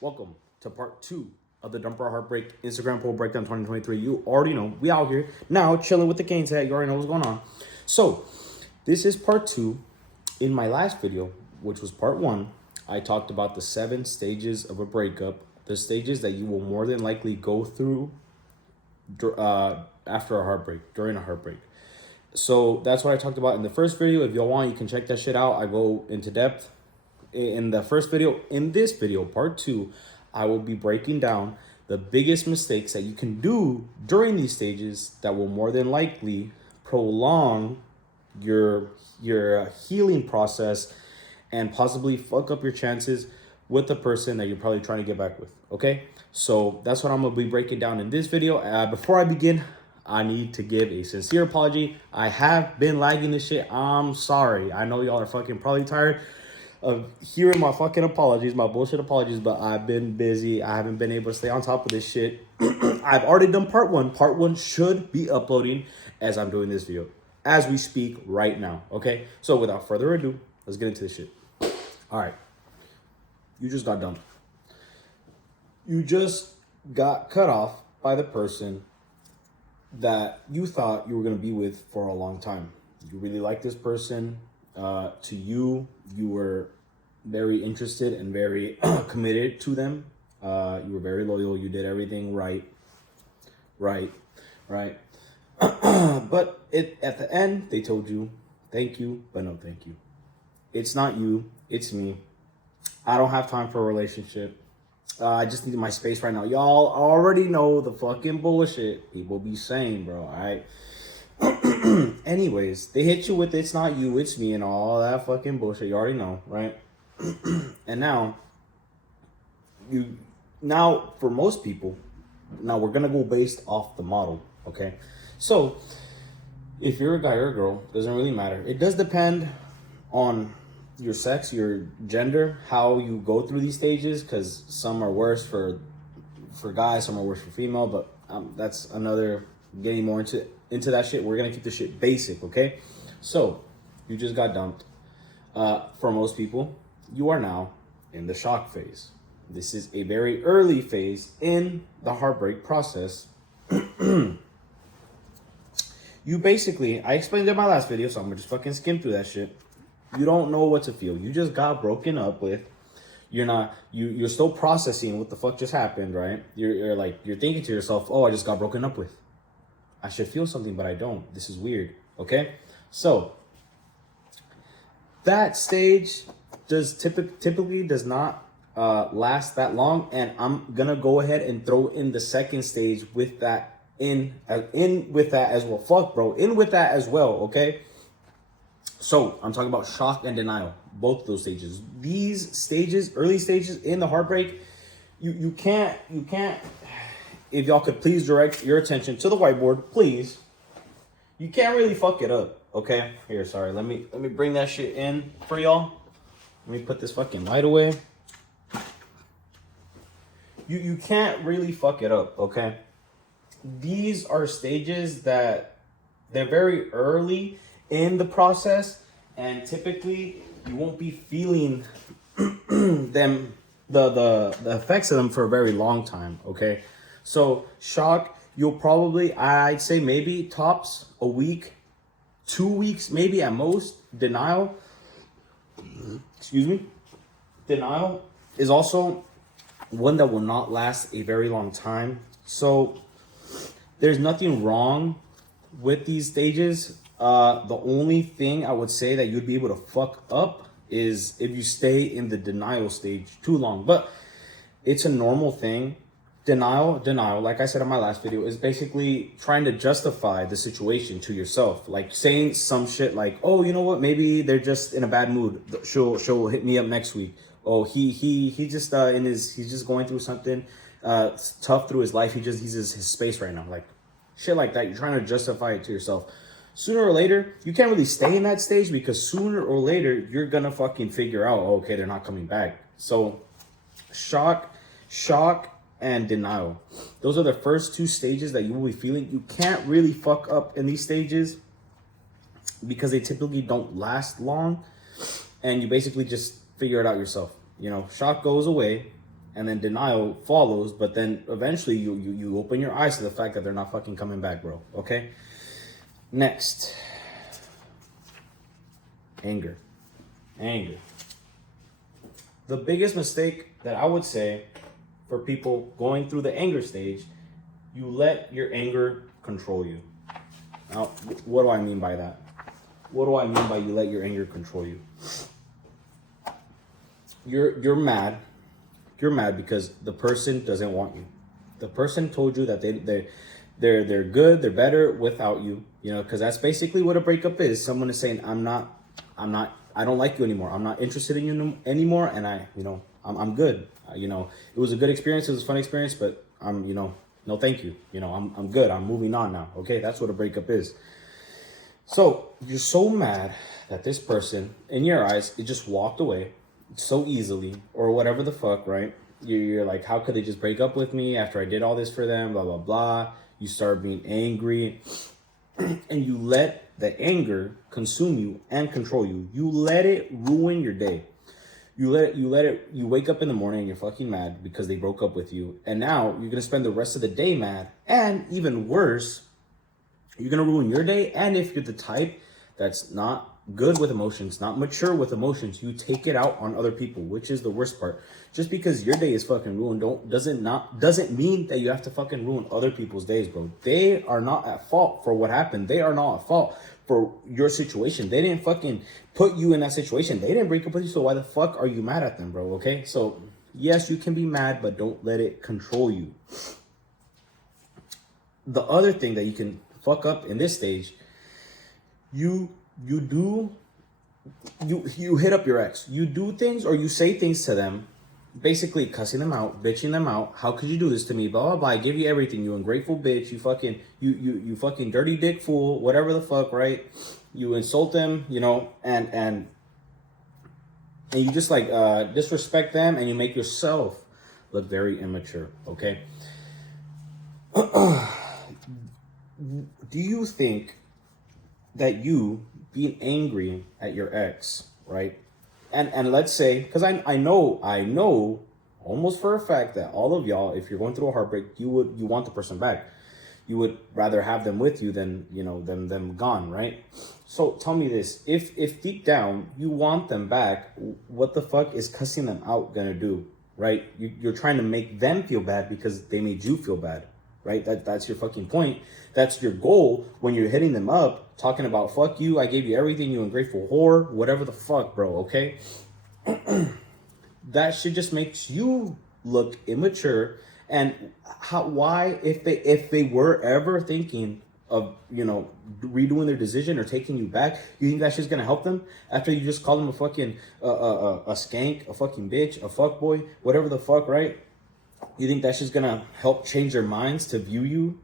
Welcome to part 2 of the Dumper Heartbreak Instagram poll breakdown 2023. You already know we out here now chilling with the Canes hat. You already know what's going on. So this is part 2. In my last video, which was part 1, I talked about the 7 stages of a breakup, the stages that you will more than likely go through after a heartbreak, during a heartbreak. So that's what I talked about in the first video. If y'all want, you can check that shit out. I go into depth in the first video. In this video, part 2, I will be breaking down the biggest mistakes that you can do during these stages that will more than likely prolong your healing process and possibly fuck up your chances with the person that you're probably trying to get back with. Okay, so that's what I'm gonna be breaking down in this video. Before I begin, I need to give a sincere apology. I have been lagging this shit. I'm sorry. I know y'all are fucking probably tired of hearing my fucking apologies, my bullshit apologies, but I've been busy. I haven't been able to stay on top of this shit. I've already done part 1. Part 1 should be uploading as I'm doing this video, as we speak right now, okay? So without further ado, let's get into this shit. All right. You just got dumped. You just got cut off by the person that you thought you were going to be with for a long time. You really like this person. To you were very interested and very committed to them. You were very loyal. You did everything right. But at the end, they told you, thank you, but no thank you. It's not you, it's me. I don't have time for a relationship. I just need my space right now. Y'all already know the fucking bullshit people be saying, bro, all right? Anyways, they hit you with it's not you, it's me, and all that fucking bullshit. You already know, right? And now for most people, now we're gonna go based off the model, okay? So if you're a guy or a girl, doesn't really matter. It does depend on your sex, your gender, how you go through these stages, because some are worse for guys, some are worse for female, but that's another, getting more into that shit. We're gonna keep this shit basic, okay? So you just got dumped. For most people, you are now in the shock phase. This is a very early phase in the heartbreak process. You basically, I explained it in my last video, so I'm gonna just fucking skim through that shit. You don't know what to feel. You just got broken up with. You're still processing what the fuck just happened, right? You're thinking to yourself, oh, I just got broken up with. I should feel something, but I don't. This is weird, okay? So that stage typically does not last that long, and I'm gonna go ahead and throw in the second stage with that in with that as well. Fuck, bro, in with that as well, okay? So I'm talking about shock and denial, both of those stages. These stages, early stages in the heartbreak, you can't. If y'all could please direct your attention to the whiteboard, please. You can't really fuck it up, okay? Here, sorry. Let me bring that shit in for y'all. Let me put this fucking light away. You can't really fuck it up, okay? These are stages that they're very early in the process, and typically you won't be feeling them, the effects of them for a very long time, okay? So shock, you'll probably, I'd say maybe tops a week, 2 weeks, maybe at most. Denial, denial is also one that will not last a very long time. So there's nothing wrong with these stages. The only thing I would say that you'd be able to fuck up is if you stay in the denial stage too long, but it's a normal thing. Denial, like I said in my last video, is basically trying to justify the situation to yourself. Like saying some shit like, oh, you know what? Maybe they're just in a bad mood. She'll hit me up next week. Oh, he just he's just going through something tough through his life. He's his space right now. Like shit like that. You're trying to justify it to yourself. Sooner or later, you can't really stay in that stage, because sooner or later you're gonna fucking figure out, oh, okay, they're not coming back. So shock and denial, those are the first 2 stages that you will be feeling. You can't really fuck up in these stages because they typically don't last long, and you basically just figure it out yourself. You know, shock goes away, and then denial follows, but then eventually you open your eyes to the fact that they're not fucking coming back, bro. Okay? Next. Anger. The biggest mistake that I would say for people going through the anger stage, you let your anger control you. Now, what do I mean by that? What do I mean by you let your anger control you? You're mad. You're mad because the person doesn't want you. The person told you that they're good, they're better without you. You know, because that's basically what a breakup is. Someone is saying, I don't like you anymore. I'm not interested in you anymore, and I'm good. It was a good experience. It was a fun experience, but no, thank you. I'm good. I'm moving on now. Okay, that's what a breakup is. So you're so mad that this person, in your eyes, it just walked away so easily, or whatever the fuck, right? You're like, how could they just break up with me after I did all this for them? Blah blah blah. You start being angry, and you let the anger consume you and control you. You let it ruin your day. You wake up in the morning and you're fucking mad because they broke up with you. And now you're going to spend the rest of the day mad. And even worse, you're going to ruin your day. And if you're the type that's not good with emotions, not mature with emotions, you take it out on other people, which is the worst part. Just because your day is fucking ruined doesn't mean that you have to fucking ruin other people's days, bro. They are not at fault for what happened. They are not at fault for your situation. They didn't fucking put you in that situation. They didn't break up with you, so why the fuck are you mad at them, bro? Okay? So, yes, you can be mad, but don't let it control you. The other thing that you can fuck up in this stage, you hit up your ex. You do things or you say things to them, basically cussing them out, bitching them out. How could you do this to me? Blah blah blah. I give you everything. You ungrateful bitch. You fucking dirty dick fool. Whatever the fuck, right? You insult them, and you just like disrespect them, and you make yourself look very immature. Okay. Do you think that you being angry at your ex, right? And let's say, because I know almost for a fact that all of y'all, if you're going through a heartbreak, you want the person back. You would rather have them with you than them gone, right? So tell me this: if deep down you want them back, what the fuck is cussing them out gonna do, right? You're trying to make them feel bad because they made you feel bad, right? That's your fucking point. That's your goal when you're hitting them up, talking about fuck you, I gave you everything, you ungrateful whore, whatever the fuck, bro, okay? That shit just makes you look immature. And why, if they were ever thinking of, redoing their decision or taking you back, you think that shit's gonna help them after you just call them a fucking, a skank, a fucking bitch, a fuck boy, whatever the fuck, right? You think that's just gonna help change their minds to view you,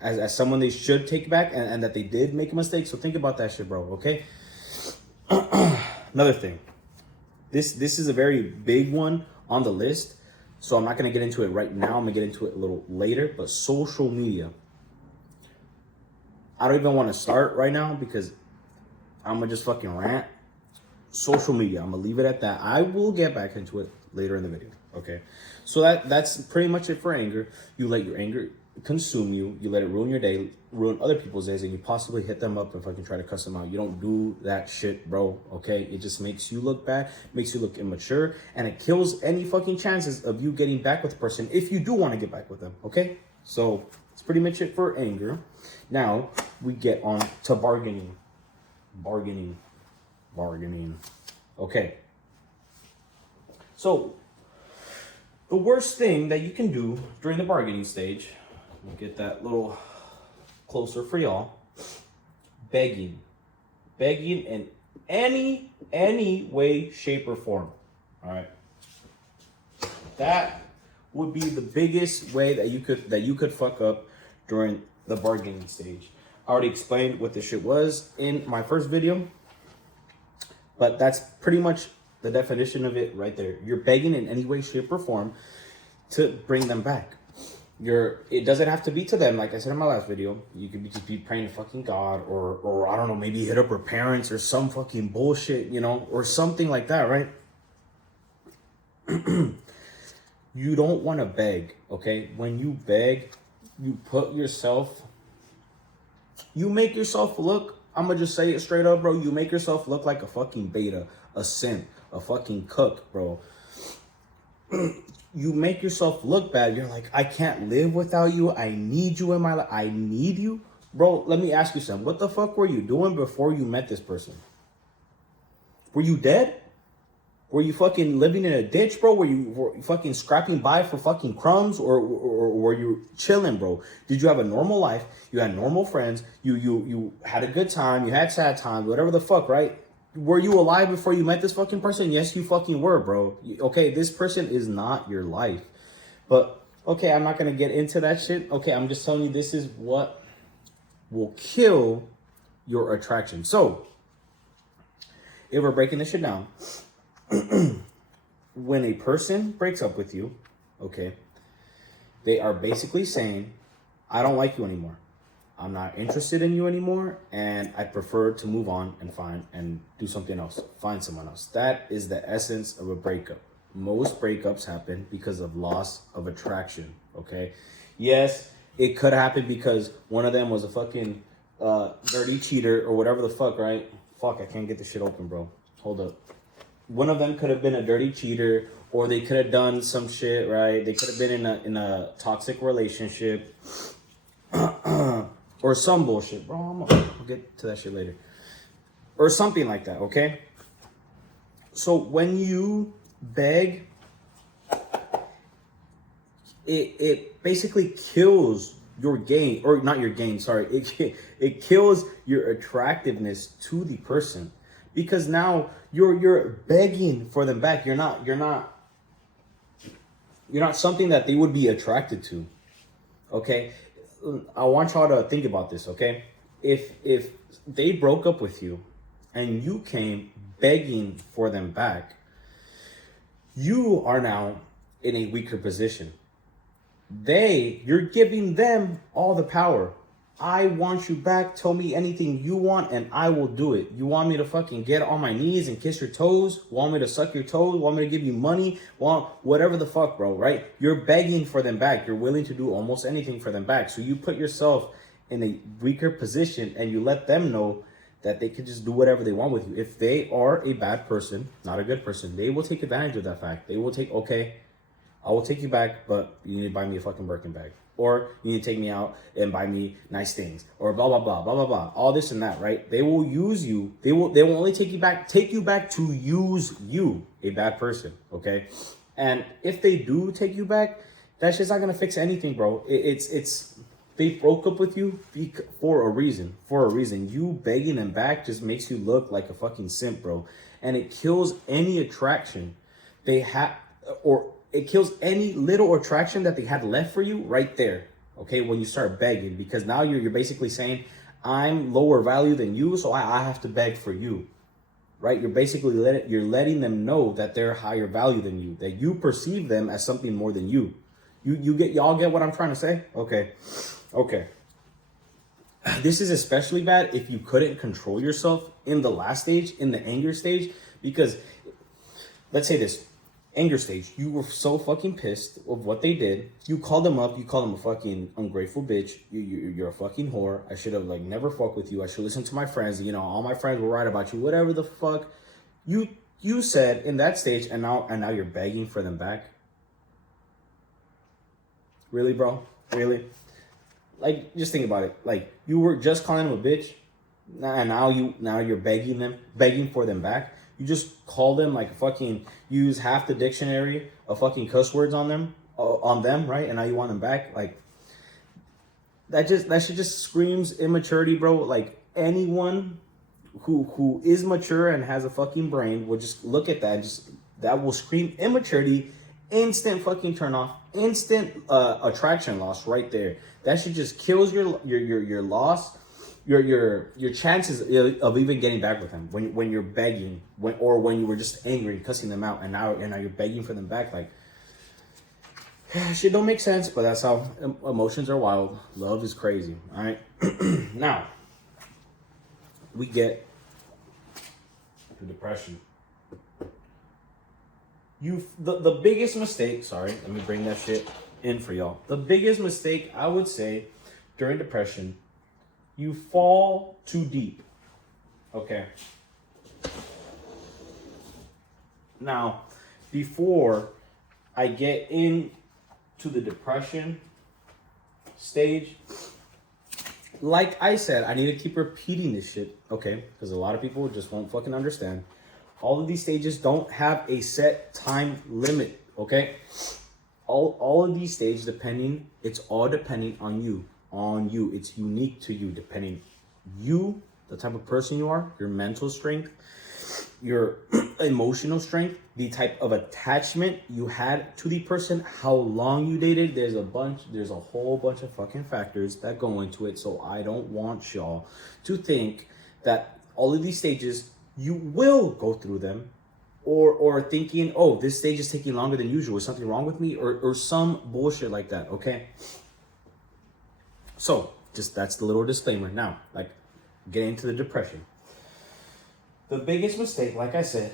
as someone they should take back, and that they did make a mistake? So think about that shit, bro, okay? Another thing. This is a very big one on the list, so I'm not gonna get into it right now. I'm gonna get into it a little later, but social media. I don't even want to start right now because I'm gonna just fucking rant. Social media, I'm gonna leave it at that. I will get back into it later in the video, okay? So that's pretty much it for anger. You let your anger consume you. You let it ruin your day, ruin other people's days, and you possibly hit them up and fucking try to cuss them out. You don't do that shit, bro, okay? It just makes you look bad, makes you look immature, and it kills any fucking chances of you getting back with the person if you do want to get back with them, okay? So it's pretty much it for anger. Now we get on to bargaining. Okay. So the worst thing that you can do during the bargaining stage, we'll get that little closer for y'all. Begging in any way, shape, or form. All right. That would be the biggest way that you could fuck up during the bargaining stage. I already explained what this shit was in my first video, but that's pretty much the definition of it right there. You're begging in any way, shape, or form to bring them back. It doesn't have to be to them, like I said in my last video. You could just be praying to fucking God, or I don't know, maybe hit up her parents or some fucking bullshit, or something like that, right? You don't want to beg, okay? When you beg, you put yourself, you make yourself look, I'm gonna just say it straight up, bro. You make yourself look like a fucking beta, a simp, a fucking cook, bro. You make yourself look bad. You're like, I can't live without you. I need you in my life. I need you. Bro, let me ask you something. What the fuck were you doing before you met this person? Were you dead? Were you fucking living in a ditch, bro? Were you fucking scrapping by for fucking crumbs? Or were you chilling, bro? Did you have a normal life? You had normal friends. You had a good time. You had sad times, whatever the fuck, right? Were you alive before you met this fucking person? Yes, you fucking were, bro. Okay, this person is not your life. But, okay, I'm not going to get into that shit. Okay, I'm just telling you this is what will kill your attraction. So, if we're breaking this shit down, when a person breaks up with you, okay, they are basically saying, I don't like you anymore. I'm not interested in you anymore, and I prefer to move on and do something else. Find someone else. That is the essence of a breakup. Most breakups happen because of loss of attraction, okay? Yes, it could happen because one of them was a fucking dirty cheater or whatever the fuck, right? Fuck, I can't get this shit open, bro. Hold up. One of them could have been a dirty cheater, or they could have done some shit, right? They could have been in a toxic relationship. Or some bullshit, bro. I'll get to that shit later. Or something like that, okay? So when you beg, it basically kills your game, or not your game, sorry. It kills your attractiveness to the person. Because now you're begging for them back. You're not something that they would be attracted to. Okay? I want y'all to think about this, okay? If they broke up with you and you came begging for them back, you are now in a weaker position. You're giving them all the power. I want you back. Tell me anything you want and I will do it. You want me to fucking get on my knees and kiss your toes? Want me to suck your toes? Want me to give you money? Want whatever the fuck, bro, right? You're begging for them back. You're willing to do almost anything for them back. So you put yourself in a weaker position and you let them know that they can just do whatever they want with you. If they are a bad person, not a good person, they will take advantage of that fact. They will take, okay, I will take you back, but you need to buy me a fucking Birkin bag. Or you need to take me out and buy me nice things. Or blah, blah, blah, blah, blah, blah. All this and that, right? They will use you. They will only take you back to use you, a bad person, okay? And if they do take you back, that's just not going to fix anything, bro. They broke up with you for a reason. For a reason. You begging them back just makes you look like a fucking simp, bro. And it kills any attraction they have, or it kills any little attraction that they had left for you right there, okay, when you start begging. Because now you're basically saying, I'm lower value than you, so I have to beg for you, right? You're basically letting them know that they're higher value than you, that you perceive them as something more than you. Y'all get what I'm trying to say? Okay. This is especially bad if you couldn't control yourself in the last stage, in the anger stage, because let's say this. Anger stage, you were so fucking pissed of what they did. You called them up. You called them a fucking ungrateful bitch. You're a fucking whore. I should have never fucked with you. I should listen to my friends. All my friends were right about you. Whatever the fuck you said in that stage, and now you're begging for them back. Really, bro? Really? Just think about it. You were just calling them a bitch, and now you're begging for them back. You just call them use half the dictionary of fucking cuss words on them, right? And now you want them back. That shit just screams immaturity, bro. Anyone who is mature and has a fucking brain will just look at that. That will scream immaturity, instant fucking turn off, instant attraction loss right there. That shit just kills your loss. Your chances of even getting back with them when you're begging, or when you were just angry and cussing them out, and now you're begging for them back. Shit don't make sense, but that's how emotions are wild. Love is crazy. All right. Now we get to depression. The biggest mistake, sorry, let me bring that shit in for y'all. The biggest mistake I would say during depression, you fall too deep. Okay. Now, before I get into the depression stage, like I said, I need to keep repeating this shit, okay? Because a lot of people just won't fucking understand. All of these stages don't have a set time limit, okay? All of these stages, it's all depending on you. It's unique to you, depending you, the type of person you are, your mental strength, your emotional strength, the type of attachment you had to the person, how long you dated. There's a whole bunch of fucking factors that go into it. So I don't want y'all to think that all of these stages, you will go through them, or thinking, oh, this stage is taking longer than usual. Is something wrong with me? Or some bullshit like that, okay? So, just that's the little disclaimer. Now, like, getting into the depression. The biggest mistake, like I said,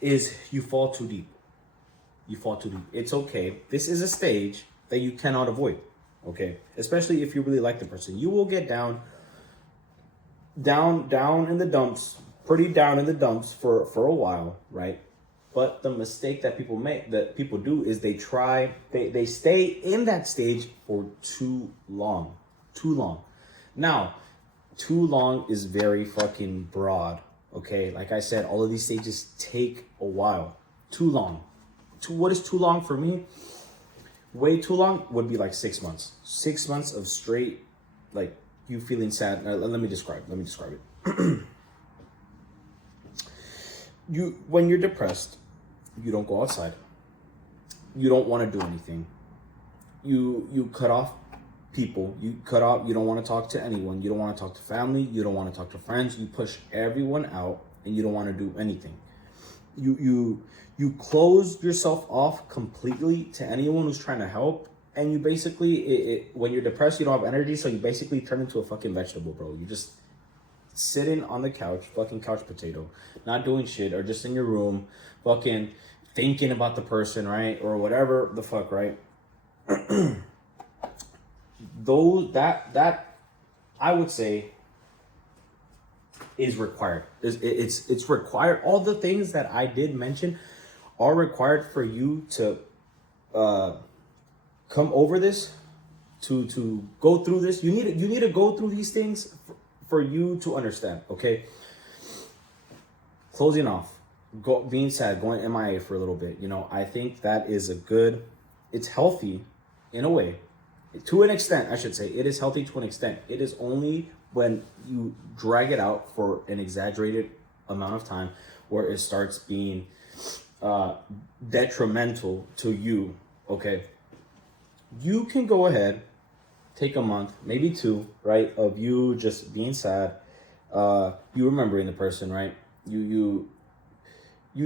is you fall too deep. You fall too deep. It's okay. This is a stage that you cannot avoid, okay? Especially if you really like the person. You will get down in the dumps, pretty down in the dumps for a while, right? But the mistake that people do is they stay in that stage for too long. Now, too long is very fucking broad, okay? Like I said, all of these stages take a while. Too long. What is too long for me? Way too long would be like 6 months. 6 months of straight, like, you feeling sad. Let me describe it. When you're depressed, you don't go outside. You don't want to do anything. You cut off people. You don't want to talk to anyone. You don't want to talk to family. You don't want to talk to friends. You push everyone out, and you don't want to do anything. You close yourself off completely to anyone who's trying to help. And you basically, when you're depressed, you don't have energy, so you basically turn into a fucking vegetable, bro. You just sitting on the couch, fucking couch potato, not doing shit, or just in your room, fucking thinking about the person, right? Or whatever the fuck, right? That I would say is required. It's required. All the things that I did mention are required for you to come over this, to go through this. You need to go through these things for you to understand, okay? Closing off, being sad, going MIA for a little bit. I think that is it's healthy in a way. To an extent, I should say. It is healthy to an extent. It is only when you drag it out for an exaggerated amount of time where it starts being detrimental to you, okay? You can go ahead, take a month, maybe 2, right, of you just being sad, you remembering the person, right? You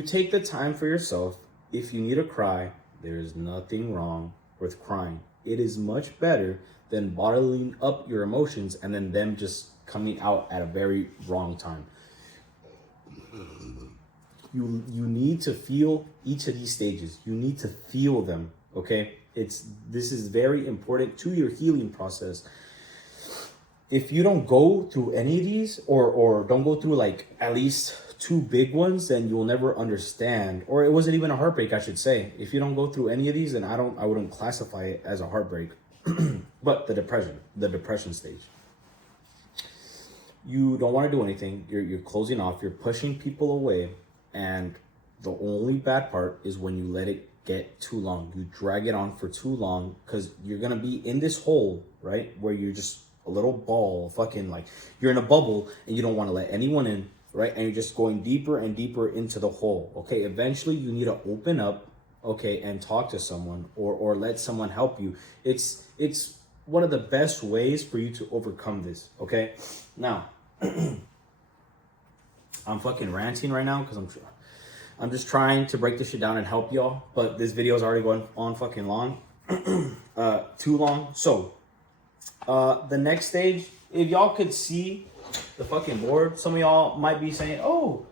take the time for yourself. If you need to cry, there is nothing wrong with crying. It is much better than bottling up your emotions and then them just coming out at a very wrong time. You need to feel each of these stages. You need to feel them, okay? This is very important to your healing process. If you don't go through any of these, or don't go through like at least 2 big ones, then you'll never understand. Or it wasn't even a heartbreak, I should say. If you don't go through any of these, then I wouldn't classify it as a heartbreak. But the depression stage. You don't want to do anything. You're closing off. You're pushing people away, and the only bad part is when you let it get too long. You drag it on for too long, because you're gonna be in this hole, right, where you're just a little ball, fucking like you're in a bubble and you don't want to let anyone in, right? And you're just going deeper and deeper into the hole. Okay, eventually you need to open up, okay, and talk to someone, or let someone help you. It's one of the best ways for you to overcome this. Okay, now I'm fucking ranting right now because I'm just trying to break this shit down and help y'all, but this video is already going on fucking long. Too long. So the next stage, if y'all could see the fucking board, some of y'all might be saying, oh,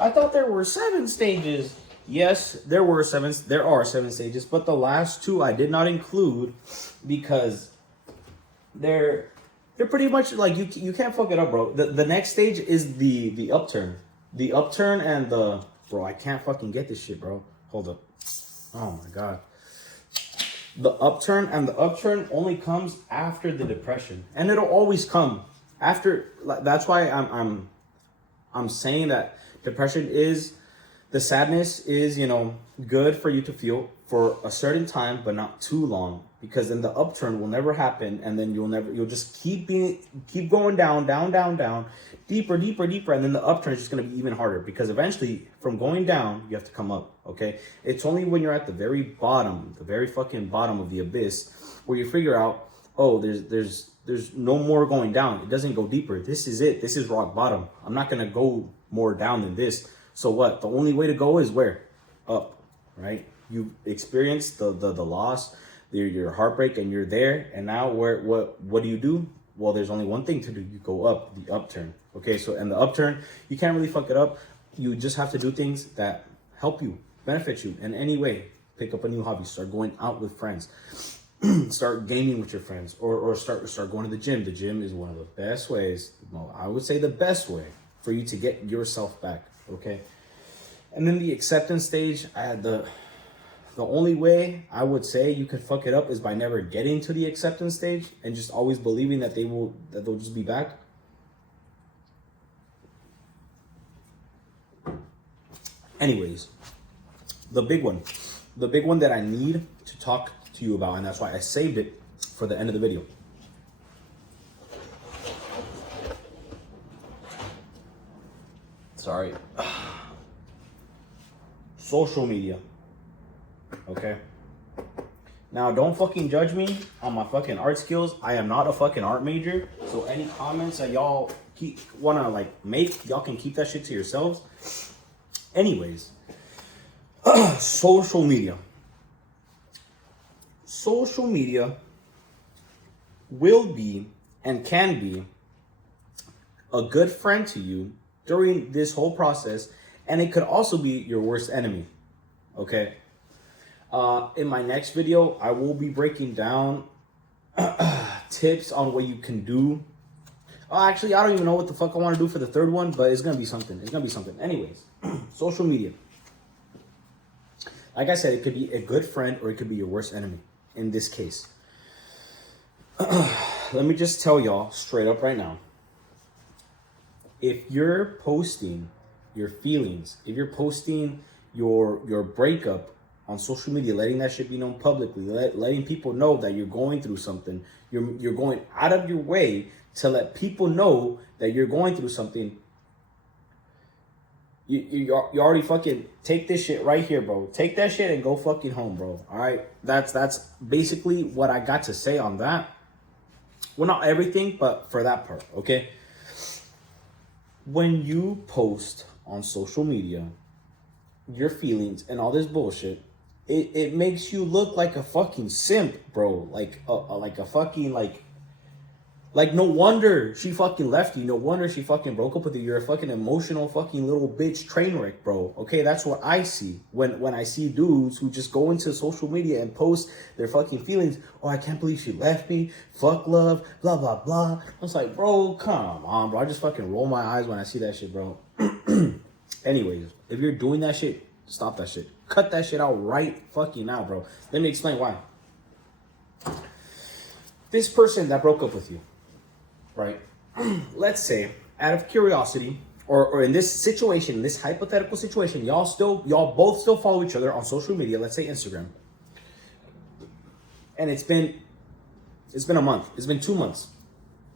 I thought there were 7 stages. Yes, there are seven stages, but the last two I did not include because they're they're pretty much like you can't fuck it up, bro. The next stage is the upturn. The upturn and the bro, I can't fucking get this shit, bro. Hold up. Oh my god. The upturn and the upturn only comes after the depression. And it'll always come after. That's why I'm saying that depression is, the sadness is, good for you to feel for a certain time, but not too long, because then the upturn will never happen, and then you'll just keep going down, down, down, down, deeper, deeper, deeper, and then the upturn is just gonna be even harder, because eventually from going down you have to come up. Okay, it's only when you're at the very bottom, the very fucking bottom of the abyss, where you figure out, oh, there's no more going down. It doesn't go deeper. This is it. This is rock bottom. I'm not gonna go more down than this. So what? The only way to go is where? Up, right? You experienced the loss, your heartbreak, and you're there. And now what do you do? Well, there's only one thing to do. You go up, the upturn. Okay, so and the upturn, you can't really fuck it up. You just have to do things that help you, benefit you in any way. Pick up a new hobby. Start going out with friends. Start gaming with your friends, or start going to the gym. The gym is one of the best ways. Well, I would say the best way for you to get yourself back. Okay, and then the acceptance stage. The only way I would say you can fuck it up is by never getting to the acceptance stage and just always believing that they'll just be back. Anyways, the big one that I need to talk to you about, and that's why I saved it for the end of the video. Sorry. Social media. Okay? Now, don't fucking judge me on my fucking art skills. I am not a fucking art major. So any comments that y'all wanna make, y'all can keep that shit to yourselves. Anyways, social media. Social media will be and can be a good friend to you during this whole process, and it could also be your worst enemy. Okay? In my next video, I will be breaking down tips on what you can do. Actually, I don't even know what the fuck I want to do for the third one, but it's gonna be something. It's gonna be something. Anyways, social media. Like I said, it could be a good friend or it could be your worst enemy in this case. Let me just tell y'all straight up right now. If you're posting your feelings, if you're posting your breakup on social media, letting that shit be known publicly, letting people know that you're going through something, you're going out of your way to let people know that you're going through something, you already fucking take this shit right here, bro. Take that shit and go fucking home, bro. All right, that's basically what I got to say on that. Well, not everything, but for that part, okay? When you post on social media your feelings and all this bullshit, it makes you look like a fucking simp, bro. Like a fucking like no wonder she fucking left you. No wonder she fucking broke up with you. You're a fucking emotional fucking little bitch train wreck, bro. Okay, that's what I see when I see dudes who just go into social media and post their fucking feelings. Oh, I can't believe she left me. Fuck love, blah blah blah. I was like, bro, come on, bro. I just fucking roll my eyes when I see that shit, bro. Anyways, if you're doing that shit, stop that shit. Cut that shit out right fucking now, bro. Let me explain why. This person that broke up with you, right? Let's say, out of curiosity, or in this situation, in this hypothetical situation, y'all both still follow each other on social media, let's say Instagram. And it's been a month. It's been 2 months.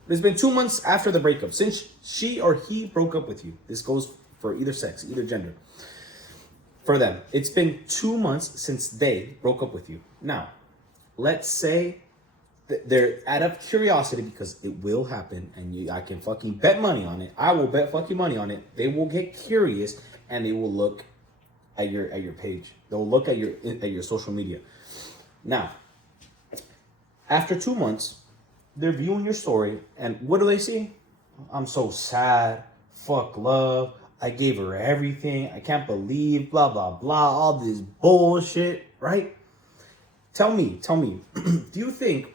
It's been 2 months after the breakup, since she or he broke up with you. This goes for either sex, either gender. For them, it's been 2 months since they broke up with you. Now, let's say they're out of curiosity, because it will happen, and I can fucking bet money on it. I will bet fucking money on it. They will get curious and they will look at your page. They'll look at your social media. Now, after 2 months, they're viewing your story, and what do they see? I'm so sad. Fuck love. I gave her everything. I can't believe, blah, blah, blah, all this bullshit, right? Tell me, do you think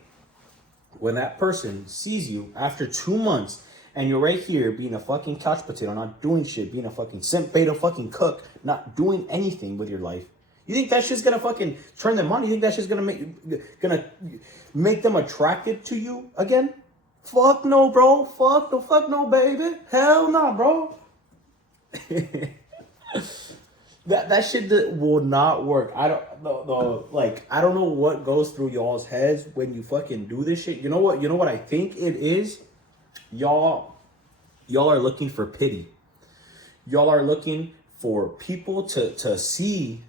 when that person sees you after 2 months and you're right here being a fucking couch potato, not doing shit, being a fucking simp beta fucking cook, not doing anything with your life, you think that shit's gonna fucking turn them on? You think that shit's gonna make them attracted to you again? Fuck no, bro. Fuck no, baby. Hell no, bro. that shit will not work. I don't know, like, I don't know what goes through y'all's heads when you fucking do this shit. You know what I think it is? Y'all are looking for pity. Y'all are looking for people to see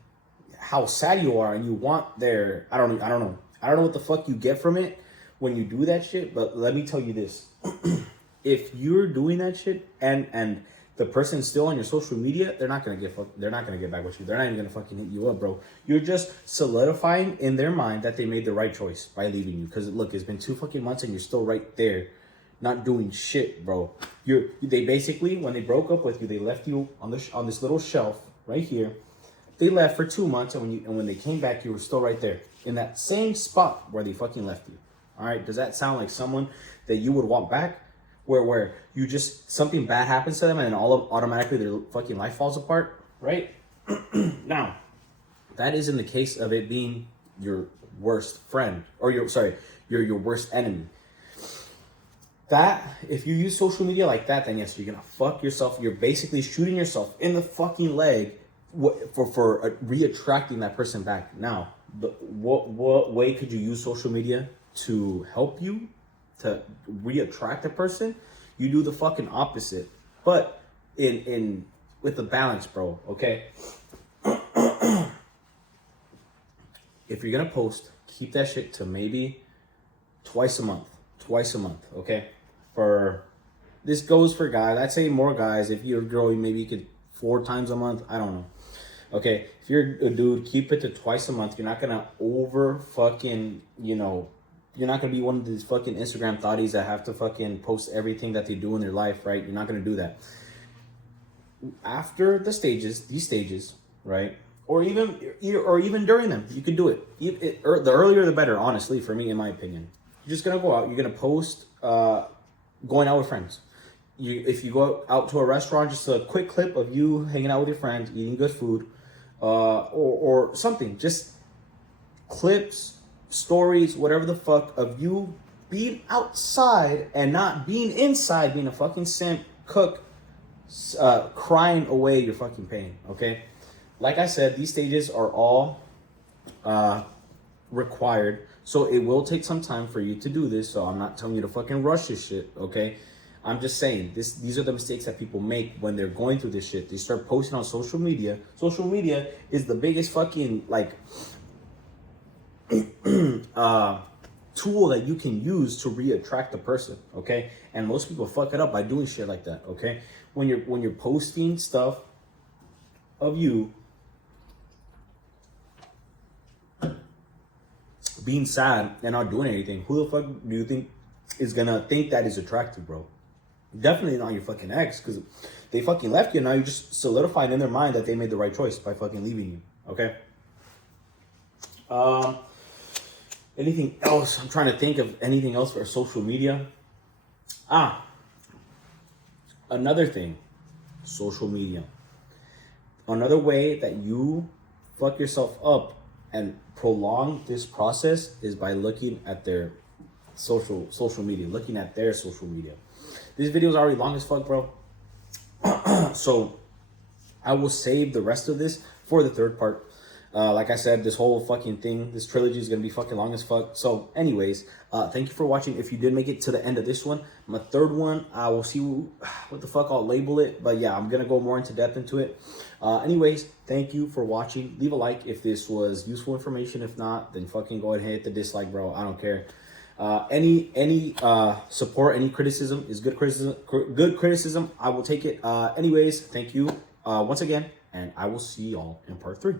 how sad you are, and you want their, I don't know what the fuck you get from it when you do that shit. But let me tell you this. If you're doing that shit and the person's still on your social media, they're not gonna get back with you. They're not even gonna fucking hit you up, bro. You're just solidifying in their mind that they made the right choice by leaving you. Because look, it's been 2 fucking months and you're still right there, not doing shit, bro. They basically, when they broke up with you, they left you on this little shelf right here. They left for 2 months, and when they came back, you were still right there in that same spot where they fucking left you. All right, does that sound like someone that you would want back? Where you just, something bad happens to them and automatically their fucking life falls apart, right? Now, that isn't the case of it being your worst friend or your worst enemy. That, if you use social media like that, then yes, you're gonna fuck yourself. You're basically shooting yourself in the fucking leg for reattracting that person back. Now, what way could you use social media to help you to reattract a person? You do the fucking opposite, but in with the balance, bro. Okay. If you're gonna post, keep that shit to maybe twice a month. Okay. For this goes for guys. I'd say more guys. If you're a girl, maybe you could 4 times a month. I don't know. Okay. If you're a dude, keep it to twice a month. You're not gonna over fucking, you're not going to be one of these fucking Instagram thotties that have to fucking post everything that they do in their life, right? You're not going to do that. After these stages, right? Or even during them, you can do it. The earlier the better, honestly, for me, in my opinion. You're just going to go out. You're going to post going out with friends. If you go out to a restaurant, just a quick clip of you hanging out with your friends, eating good food, or something. Just clips, stories, whatever the fuck, of you being outside and not being inside, being a fucking simp, cook, crying away your fucking pain, okay? Like I said, these stages are all required, so it will take some time for you to do this, so I'm not telling you to fucking rush this shit, okay? I'm just saying, these are the mistakes that people make when they're going through this shit. They start posting on social media. Social media is the biggest fucking, like, tool that you can use to reattract the person, okay? And most people fuck it up by doing shit like that, okay? When you're posting stuff of you being sad and not doing anything, who the fuck do you think is gonna think that is attractive, bro? Definitely not your fucking ex, because they fucking left you, and now you're just solidifying in their mind that they made the right choice by fucking leaving you, okay? Anything else? I'm trying to think of anything else for social media. Another thing, social media. Another way that you fuck yourself up and prolong this process is by looking at their social media, looking at their social media. This video is already long as fuck, bro. So I will save the rest of this for the third part. Like I said, this whole fucking thing, this trilogy is going to be fucking long as fuck. So anyways, thank you for watching. If you did make it to the end of this one, my third one, I will see what the fuck I'll label it. But yeah, I'm going to go more into depth into it. Anyways, thank you for watching. Leave a like if this was useful information. If not, then fucking go ahead and hit the dislike, bro. I don't care. Any support, any criticism is good criticism. I will take it. Anyways, thank you once again, and I will see y'all in part 3.